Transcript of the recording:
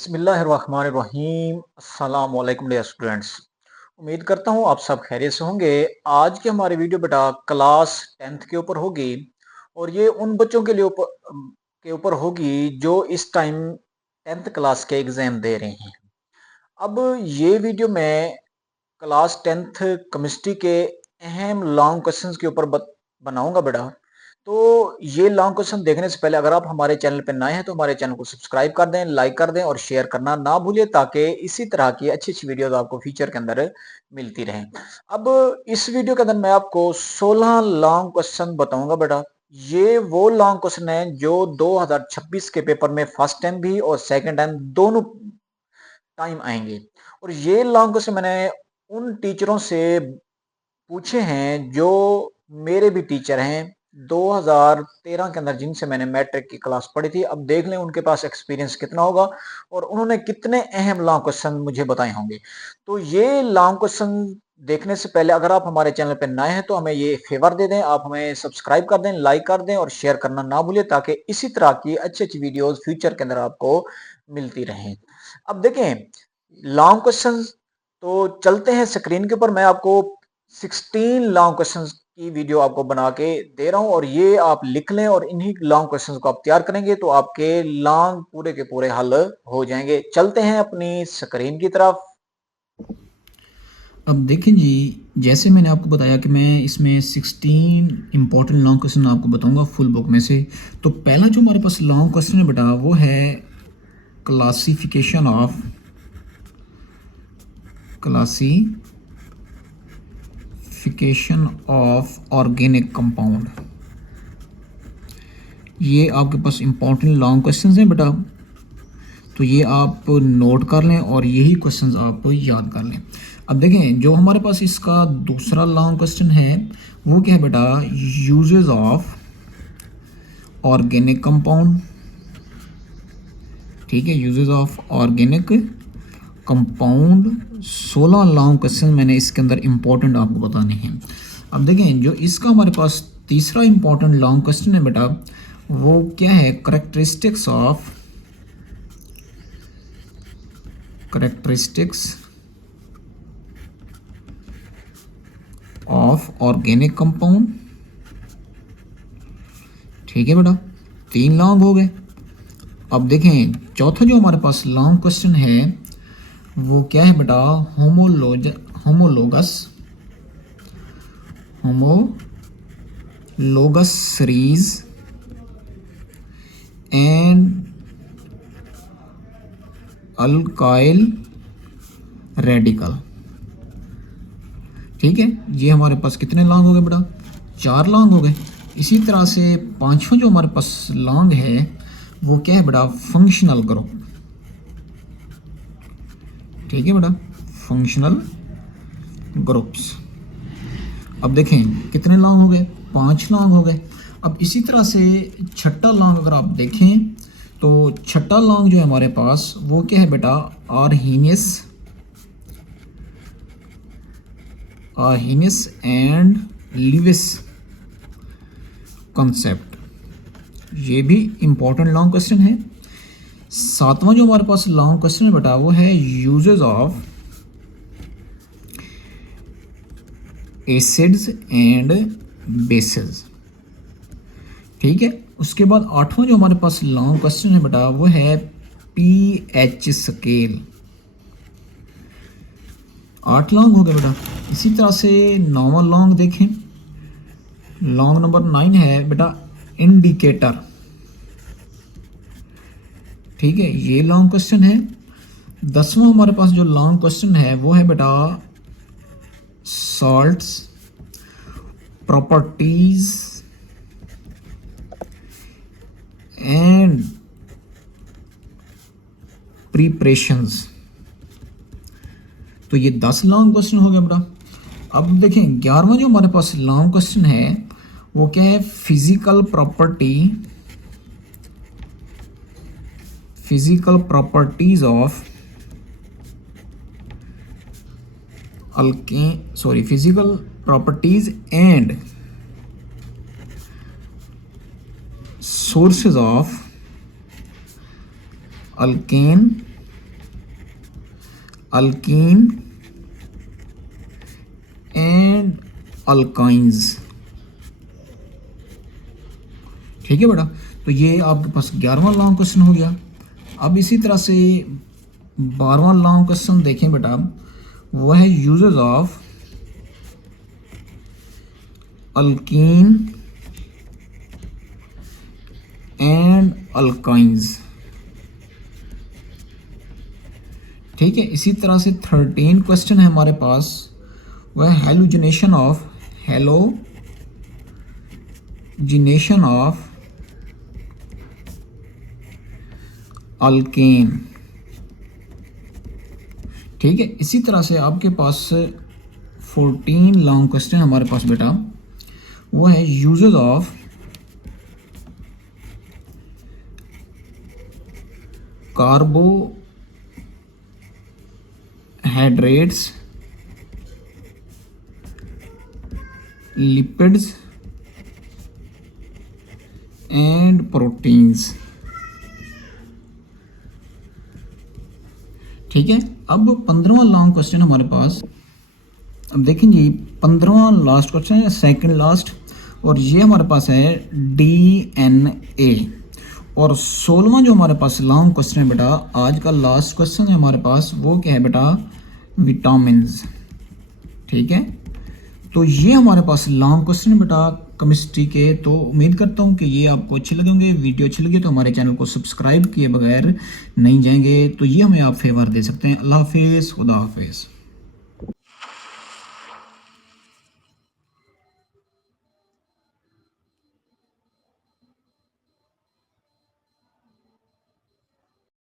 बिस्मिल्लाहिर्रहमानिर्रहीम। अस्सलाम वालेकुम डियर स्टूडेंट्स। उम्मीद करता हूँ आप सब खैरियत से होंगे। आज की हमारी वीडियो बेटा क्लास 10th के ऊपर होगी और ये उन बच्चों के ऊपर होगी जो इस टाइम 10th क्लास के एग्ज़ाम दे रहे हैं। अब ये वीडियो मैं क्लास 10th केमिस्ट्री के अहम लॉन्ग क्वेश्चंस के ऊपर बनाऊंगा बेटा। तो ये लॉन्ग क्वेश्चन देखने से पहले अगर आप हमारे चैनल पर नए हैं तो हमारे चैनल को सब्सक्राइब कर दें, लाइक कर दें और शेयर करना ना भूलिए ताकि इसी तरह की अच्छी अच्छी वीडियोस आपको फ्यूचर के अंदर मिलती रहें। अब इस वीडियो के अंदर मैं आपको 16 लॉन्ग क्वेश्चन बताऊंगा बेटा। ये वो लॉन्ग क्वेश्चन है जो 2026 के पेपर में फर्स्ट टाइम भी और सेकेंड टाइम दोनों टाइम आएंगे। और ये लॉन्ग क्वेश्चन मैंने उन टीचरों से पूछे हैं जो मेरे भी टीचर हैं 2013 के अंदर, जिनसे मैंने मैट्रिक की क्लास पढ़ी थी। अब देख लें उनके पास एक्सपीरियंस कितना होगा और उन्होंने कितने अहम लॉन्ग क्वेश्चन मुझे बताए होंगे। तो ये लॉन्ग क्वेश्चन देखने से पहले अगर आप हमारे चैनल पर नए हैं तो हमें ये फेवर दे दें, आप हमें सब्सक्राइब कर दें, लाइक कर दें और शेयर करना ना भूलें ताकि इसी तरह की अच्छी अच्छी वीडियोस फ्यूचर के अंदर आपको मिलती रहें। अब देखें लॉन्ग क्वेश्चन, तो चलते हैं स्क्रीन के ऊपर। मैं आपको 16 लॉन्ग क्वेश्चंस की वीडियो आपको बना के दे रहा हूं और ये आप लिख लें और इन्हीं लॉन्ग क्वेश्चंस को आप तैयार करेंगे तो आपके लॉन्ग पूरे के पूरे हल हो जाएंगे। चलते हैं अपनी स्क्रीन की तरफ। अब देखें जी, जैसे मैंने आपको बताया कि मैं इसमें 16 इम्पॉर्टेंट लॉन्ग क्वेश्चन आपको बताऊंगा फुल बुक में से। तो पहला जो हमारे पास लॉन्ग क्वेश्चन है बेटा वो है क्लासिफिकेशन ऑफ ऑर्गेनिक कंपाउंड। ये आपके पास इम्पॉर्टेंट लॉन्ग क्वेश्चंस हैं बेटा, तो ये आप नोट कर लें और यही क्वेश्चंस आप याद कर लें। अब देखें जो हमारे पास इसका दूसरा लॉन्ग क्वेश्चन है वो क्या है बेटा, यूजेस ऑफ ऑर्गेनिक कंपाउंड। ठीक है, uses of organic compound. 16 long question मैंने इसके अंदर इम्पोर्टेंट आपको बताने हैं। अब देखें जो इसका हमारे पास तीसरा इम्पोर्टेंट लॉन्ग क्वेश्चन है बेटा वो क्या है, करेक्टरिस्टिक्स ऑफ ऑर्गेनिक कंपाउंड। ठीक है बेटा, 3 लॉन्ग हो गए। अब देखें चौथा जो हमारे पास लॉन्ग क्वेश्चन है वो क्या है बेटा, homologous series and alkyl radical. ठीक है, ये हमारे पास कितने लॉन्ग हो गए बेटा, 4 लॉन्ग हो गए। इसी तरह से पांचवा जो हमारे पास लॉन्ग है वो क्या है बेटा, फंक्शनल ग्रुप। ठीक है बेटा, फंक्शनल ग्रुप्स। अब देखें कितने लॉन्ग हो गए, 5 लॉन्ग हो गए। अब इसी तरह से छठा लॉन्ग अगर आप देखें तो छठा लॉन्ग जो है हमारे पास वो क्या है बेटा, आर्हीनियस एंड लिविस कॉन्सेप्ट। ये भी इंपॉर्टेंट लॉन्ग क्वेश्चन है। सातवां जो हमारे पास लॉन्ग क्वेश्चन है बेटा वो है uses of acids and bases. ठीक है, उसके बाद आठवां जो हमारे पास लॉन्ग क्वेश्चन है बेटा वो है पीएच स्केल। 8 लॉन्ग हो गए बेटा। इसी तरह से 9वां लॉन्ग देखें, लॉन्ग नंबर 9 है बेटा इंडिकेटर। ठीक है, ये लॉन्ग क्वेश्चन है। 10वां हमारे पास जो लॉन्ग क्वेश्चन है वो है बेटा सॉल्ट्स प्रॉपर्टीज एंड प्रिपरेशंस। तो ये 10 लॉन्ग क्वेश्चन हो गया बेटा। अब देखें 11वां जो हमारे पास लॉन्ग क्वेश्चन है वो क्या है, physical properties of physical properties and sources of alkane alkene and alkynes. ठीक है बेटा, तो ये आपके पास 11वां लॉन्ग क्वेश्चन हो गया। अब इसी तरह से 12वां लॉन्ग क्वेश्चन देखें बेटा, वह है uses of alkyne and alkynes. ठीक है, इसी तरह से 13 क्वेश्चन है हमारे पास, वह हेलोजिनेशन ऑफ अल्केन। ठीक है, इसी तरह से आपके पास 14 लॉन्ग क्वेश्चन हमारे पास बेटा, वो है uses of carbohydrates, lipids and proteins. ठीक है, अब 15वां लॉन्ग क्वेश्चन हमारे पास, अब देखें जी 15वां लास्ट क्वेश्चन है, सेकंड लास्ट, और ये हमारे पास है DNA। और 16वां जो हमारे पास लॉन्ग क्वेश्चन है बेटा, आज का लास्ट क्वेश्चन है हमारे पास, वो क्या है बेटा, विटामिन्स। ठीक है, तो ये हमारे पास लॉन्ग क्वेश्चन है बेटा केमिस्ट्री के। तो उम्मीद करता हूँ कि ये आपको अच्छे लगेंगे। वीडियो अच्छी लगी तो हमारे चैनल को सब्सक्राइब किए बगैर नहीं जाएंगे, तो ये हमें आप फेवर दे सकते हैं। अल्लाह हाफिज़, खुदा हाफिज़।